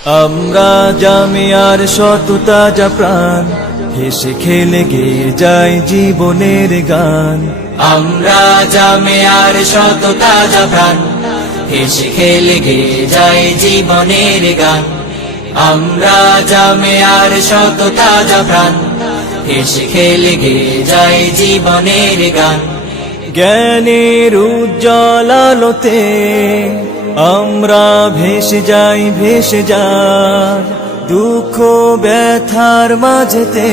আমরা জামিয়ার শত তাজা প্রাণ, হেসে খেলে গেয়ে যায় জীবনের গান। আমরা জামিয়ার শত তাজা প্রাণ, হেসে খেলে গেয়ে যায় জীবনের গান। আমরা জামিয়ার শত তাজা প্রাণ, হেসে খেলে গেয়ে যায় জীবনের গান। জ্ঞানের উজ্জ্বল আলোতে আমরা ভেসে যাই, ভেসে যাই দুঃখ ব্যথার মাঝেতে।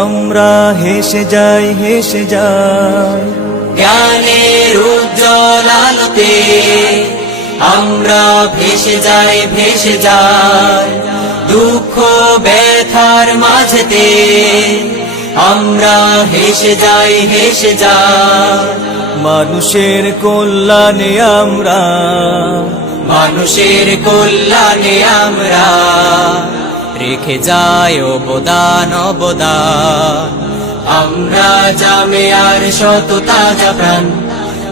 আমরা হেসে যাই, হেসে যাই জ্ঞানের উজ্জ্বল আলোতে আমরা ভেসে যাই, ভেসে যাই দুঃখ ব্যথার মাঝেতে। আমরা হেসে যাই, হেসে যাই মানুষের কল্যাণে আমরা, মানুষের কল্যাণে আমরা রেখে যাই অবদান, অবদান। আমরা জামিয়ার শত তাজা প্রাণ,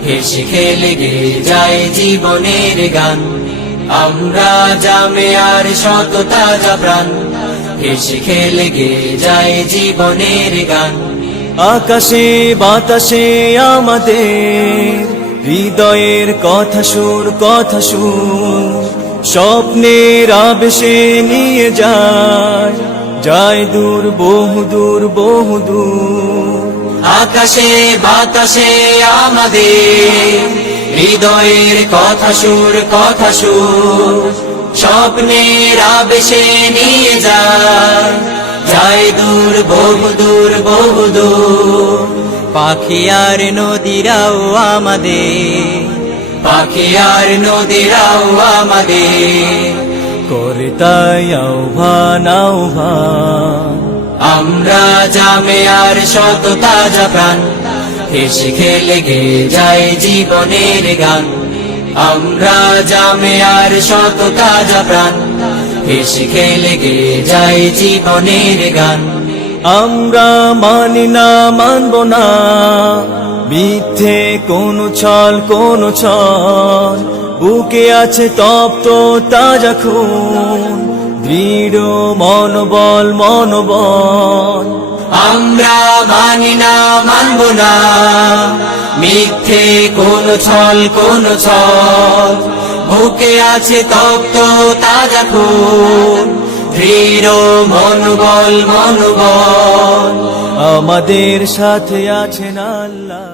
হেসে খেলে গেয়ে যায় জীবনের গান। আমরা জামিয়ার শত তাজা প্রাণ, হেসে খেলে গেয়ে যায় জীবনের গান। আকাশে বাতাসে আমাদের হৃদয়ের কথা সুর, কথা সুর স্বপ্নের আবেশে নিয়ে যায়, যায় দূর, বহুদূর, বহুদূর। আকাশে বাতাসে আমাদের হৃদয়ের কথা সুর, কথা সুর স্বপ্নের আবেশে নিয়ে যায়, যায় দূর, বহুদূর, বহুদূর। পাখি আর নদীরাও আমাদের, পাখি আর নদীরাও আমাদের করে তাই আহ্বান, আহ্বান। আমরা জামিয়ার শত তাজা প্রাণ, হেসে খেলে গেয়ে যায় জীবনের গান। আমরা জামিয়ার শত তাজা প্রাণ, হেসে খেলে গেয়ে যায় জীবনের গান। আমরা মানি না, মানব না মিথ্যে কোনো ছল, কোনো ছল। বুকে আছে তপ্ত তাজা খুন, দৃঢ় মনোবল, মনোবল। আমরা মানি না, মানব না মিথ্যে কোনো ছল, কোনো ছল। বুকে আছে তপ্ত তাজা খুন, দৃঢ় মনোবল, মনোবল। আমাদের সাথে আছেন আল্লাহ।